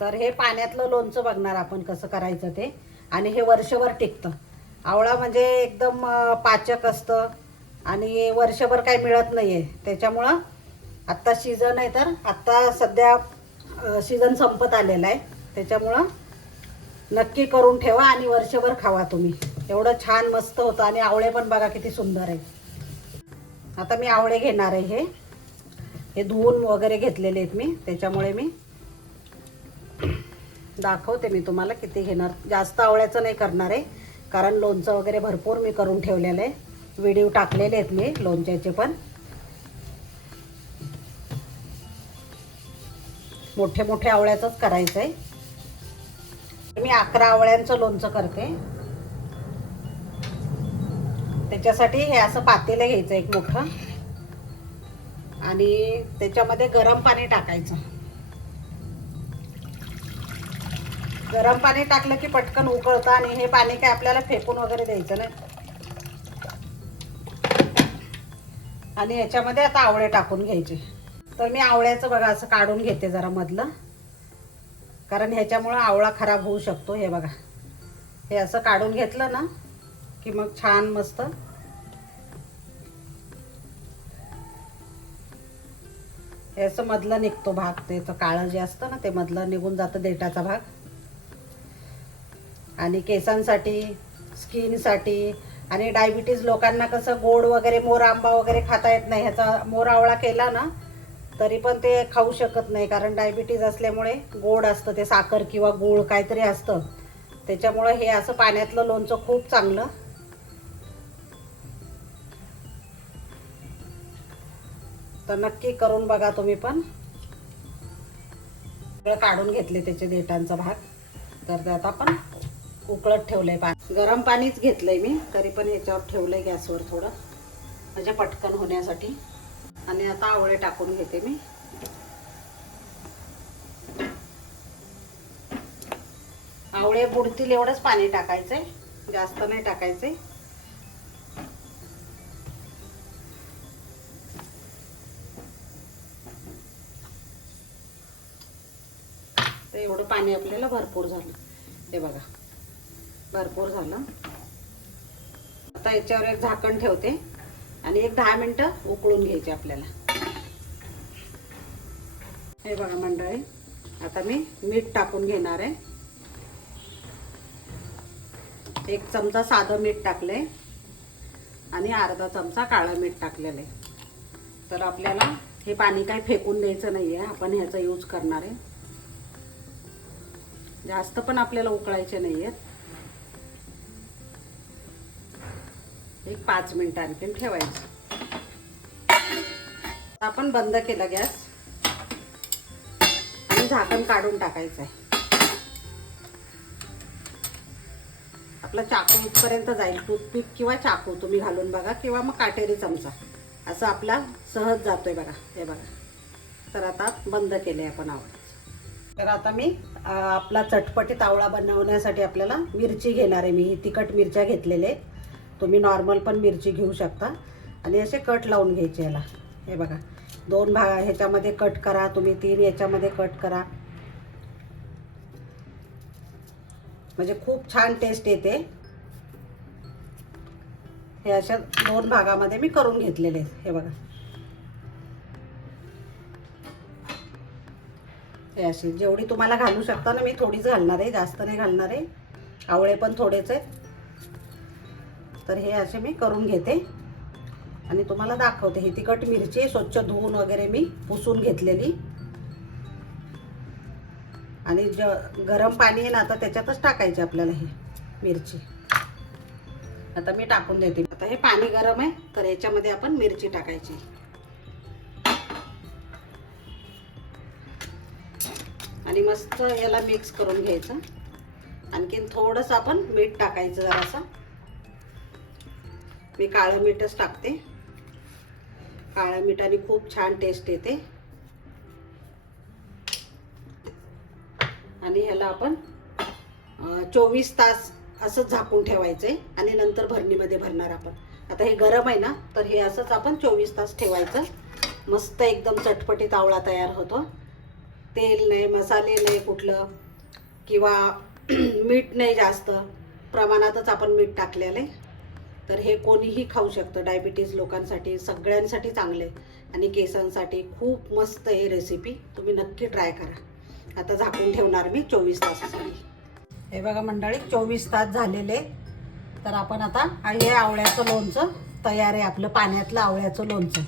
तर हे पाण्यातलं लोणचं बघणार आपण कसं करायचं ते. आणि हे वर्षभर टिकतं. आवळा म्हणजे एकदम पाचक असतं. आणि वर्षभर काही मिळत नाही आहे त्याच्यामुळं आत्ता सीझन आहे तर आत्ता सध्या सीझन संपत आलेला आहे. त्याच्यामुळं नक्की करून ठेवा आणि वर्षभर खावा तुम्ही. एवढं छान मस्त होतं. आणि आवळे पण बघा किती सुंदर आहे आता मी आवळे घेणार आहे हे. हे धुवून वगैरे घेतलेले आहेत मी. त्याच्यामुळे मी दाखवते मी तुम्हाला किती घेणार. जास्त आवळ्याचं नाही करणार आहे. कारण लोणचं वगैरे भरपूर मी करून ठेवलेलं आहे. व्हिडिओ टाकलेले आहेत मी लोणच्याचे पण. मोठे मोठे आवळ्याचंच करायचं आहे. मी अकरा आवळ्यांचं लोणचं करते. त्याच्यासाठी हे असं पातेलं घ्यायचं एक मोठं. आणि त्याच्यामध्ये गरम पाणी टाकायचं. गरम पाणी टाकलं की पटकन उकळतं आणि हे पाणी काय आपल्याला फेकून वगैरे द्यायचं नाही. आणि याच्यामध्ये आता आवळे टाकून घ्यायचे. तर मी आवळ्याचं बघा असं काढून घेते जरा मधलं. कारण ह्याच्यामुळं आवळा खराब होऊ शकतो हे बघा. हे असं काढून घेतलं ना की मग छान मस्त. हे असं मधलं निघतो भाग ते काळं जे असतं ना ते मधलं निघून जातं देठाचा भाग. आणि केसांसाठी स्किनसाठी आणि डायबिटीज लोकांना कसं गोड वगैरे मोर आंबा वगैरे खाता येत नाही. ह्याचा मोर आवळा केला ना तरी पण ते खाऊ शकत नाही. कारण डायबिटीज असल्यामुळे गोड असतं. ते साखर किंवा गूळ काहीतरी असतं. त्याच्यामुळे हे असं पाण्यातलं लोणचं खूप चांगलं. तर नक्की करून बघा तुम्ही पण. सगळं काढून घेतले त्याचे देठांचा भाग. तर त्यात आपण उकळत ठेवलंय पाणी. गरम पाणीच घेतलंय मी तरी पण याच्यावर ठेवलंय गॅसवर थोडं. म्हणजे पटकन होण्यासाठी. आणि आता आवळे टाकून घेते मी. आवळे बुडतील एवढंच पाणी टाकायचंय. जास्त नाही टाकायचंय. एवढं पाणी आपल्याला भरपूर झालं. हे बघा. भरपूर झालं. आता याच्यावर एक झाकण ठेवते आणि एक दहा मिनटं उकळून घ्यायचे आपल्याला. हे बघा मंडळी आता मी मीठ टाकून घेणार आहे. एक चमचा साधं मीठ टाकलंय आणि अर्धा चमचा काळं मीठ टाकलेलं आहे. तर आपल्याला हे पाणी काही फेकून द्यायचं नाही आहे आपण ह्याचा यूज करणार आहे. जास्त पण आपल्याला उकळायचे नाही आहेत एक पाच मिनिट आणखीन ठेवायचं. आपण बंद केलं गॅस. आणि झाकण काढून टाकायचं आहे. आपला चाकू इथपर्यंत जाईल. टूथपिक किंवा चाकू तुम्ही घालून बघा किंवा मग काटेरी चमचा. असं आपला सहज जातोय बघा. हे बघा. तर आता बंद केले आपण आवड तर आता मी आपला चटपटीत आवळा बनवण्यासाठी आपल्याला मिरची घेणार आहे मी. ही तिखट मिरच्या घेतलेल्या आहेत. तुम्ही नॉर्मल पण मिरची घेऊ शकता. आणि असे कट लावून घ्यायचे याला. हे बघा. दोन भाग ह्याच्यामध्ये कट करा. तुम्ही तीन याच्यामध्ये कट करा. म्हणजे खूप छान टेस्ट येते. हे अशा दोन भागामध्ये मी करून घेतलेले हे बघा. हे असे. जेवढी तुम्हाला घालू शकता ना मी थोडीच घालणार आहे. जास्त नाही घालणार आहे. आवळे पण थोडेच आहेत. तर हे असे मी करून घेते. आणि तुम्हाला दाखवते ही तिखट मिरची स्वच्छ धुवून वगैरे मी पुसून घेतलेली. आणि ज गरम पाणी आहे ना आता त्याच्यातच टाकायचे आपल्याला हे मिरची. आता मी टाकून देते. आता हे पाणी गरम आहे तर याच्यामध्ये आपण मिरची टाकायची. आणि मस्त याला मिक्स करून घ्यायचं. आणखीन थोडंसं आपण मीठ टाकायचं जरासं. मी काळं मीठच टाकते. काळं मिठाने खूप छान टेस्ट येते. आणि ह्याला आपण चोवीस तास असंच झाकून ठेवायचं आहे आणि नंतर भरणीमध्ये भरणार आपण. आता हे गरम आहे ना तर हे असंच आपण चोवीस तास ठेवायचं. मस्त एकदम चटपटीत आवळा तयार होतो. तेल नाही मसाले नाही कुठलं किंवा मीठ नाही जास्त. प्रमाणातच आपण मीठ टाकलेलं आहे. तर हे कोणीही खाऊ शकतं. डायबिटीज लोकांसाठी सगळ्यांसाठी चांगले. आणि केसांसाठी खूप मस्त ही रेसिपी तुम्ही नक्की ट्राय करा. आता झाकून ठेवणार मी चोवीस तासासाठी. हे बघा मंडळी चोवीस तास झालेले. तर आपण आता हे आवळ्याचं लोणचं तयार आहे आपलं पाण्यातलं आवळ्याचं लोणचं.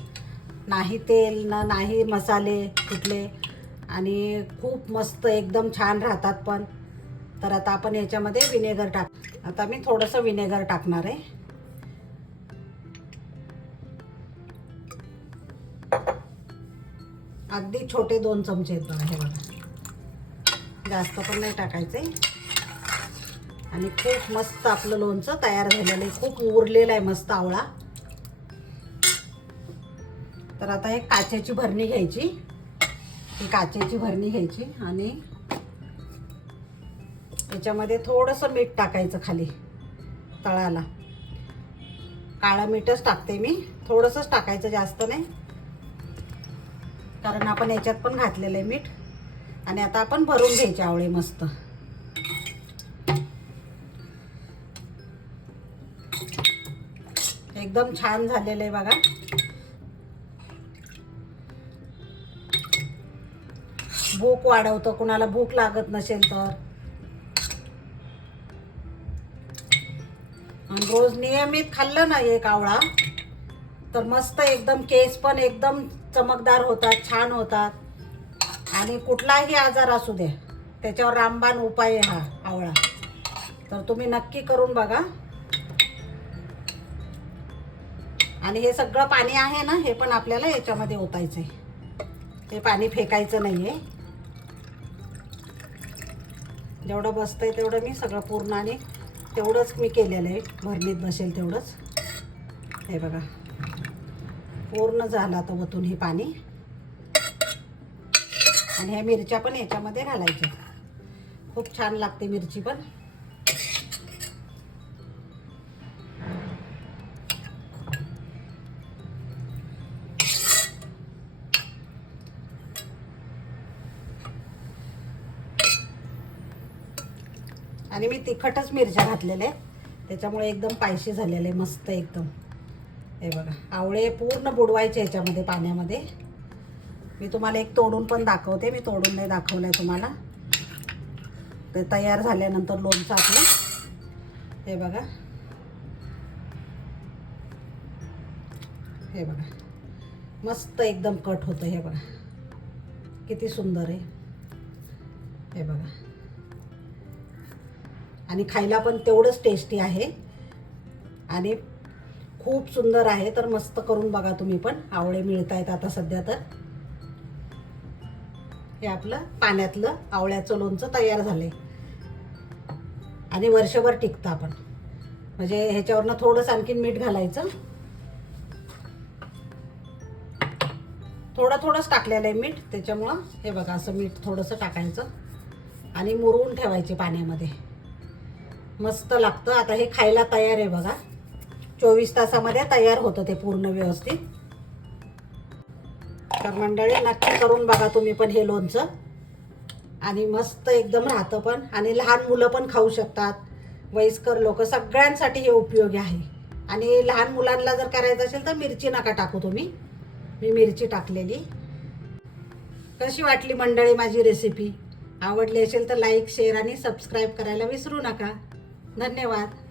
नाही तेल ना नाही मसाले कुठले. आणि खूप मस्त एकदम छान राहतात पण. तर आता आपण याच्यामध्ये विनेगर टाक आता मी थोडंसं विनेगर टाकणार आहे. अगदी छोटे दोन चमचे आहेत बघा हे बघा. जास्त पण नाही टाकायचे. आणि खूप मस्त आपलं लोणचं तयार झालेलं आहे. खूप उरलेलं आहे मस्त आवळा. तर आता एक काचेची भरणी घ्यायची. ही काचेची भरणी घ्यायची आणि त्याच्यामध्ये थोडंसं मीठ टाकायचं खाली तळाला. काळं मीठच टाकते मी. थोडंसंच टाकायचं जास्त नाही. कारण आपण याच्यात पण घातलेलं आहे मीठ. आणि आता आपण भरून घ्यायचे आवळे मस्त. एकदम छान झालेलं आहे बघा. भूक वाढवतं कुणाला भूक लागत नसेल तर. रोज नियमित खाल्लं ना एक आवळा तर मस्त एकदम केस पण एकदम चमकदार होतात छान होतात. आणि कुठलाही आजार असू दे त्याच्यावर रामबाण उपाय हा आवळा. तर तुम्ही नक्की करून बघा. आणि हे सगळं पाणी आहे ना हे पण आपल्याला याच्यामध्ये ओतायचं आहे हे पाणी फेकायचं नाही आहे जेवढं बसतंय तेवढं मी सगळं पूर्ण आणि तेवढंच मी केलेलं आहे. भरणीत बसेल तेवढंच. हे बघा. पूर्ण झालं आता वतून हे पाणी. आणि ह्या मिरच्या पण याच्यामध्ये घालायच्या. खूप छान लागते मिरची पण. आणि मी तिखटच मिरच्या घातलेल्या आहेत. त्याच्यामुळे एकदम पायशी झालेले मस्त एकदम. हे बघा आवळे पूर्ण बुडवायचे ह्याच्यामध्ये पाण्यामध्ये. मी तुम्हाला एक तोडून पण दाखवते मी तोडून नाही दाखवलं आहे तुम्हाला. ते तयार झाल्यानंतर लोणचं आपलं. हे बघा. हे बघा. मस्त एकदम कट होतं हे बघा. किती सुंदर आहे. हे बघा. आणि खायला पण तेवढंच टेस्टी आहे. आणि खूप सुंदर आहे तर मस्त करून बघा तुम्ही पण. आवळे मिळत आहेत आता सध्या तर. हे आपलं पाण्यातलं आवळ्याचं लोणचं तयार झालंय. आणि वर्षभर टिकतं आपण. म्हणजे ह्याच्यावरनं थोडंसं आणखीन मीठ घालायचं. थोडं थोडंच टाकलेलं आहे मीठ त्याच्यामुळं हे बघा असं मीठ थोडंसं टाकायचं. आणि मुरवून ठेवायचे पाण्यामध्ये. मस्त लागतं. आता हे खायला तयार आहे बघा. चोवीस तासामध्ये तयार होतं ते पूर्ण व्यवस्थित. तर मंडळी नक्की करून बघा तुम्ही पण हे लोणचं. आणि मस्त एकदम राहतं पण. आणि लहान मुलं पण खाऊ शकतात. वयस्कर लोक सगळ्यांसाठी हे उपयोगी आहे. आणि लहान मुलांना जर करायचं असेल तर मिरची नका टाकू तुम्ही. मी मिरची टाकलेली. कशी वाटली मंडळी माझी रेसिपी आवडली असेल तर लाईक शेअर आणि सबस्क्राईब करायला विसरू नका. धन्यवाद.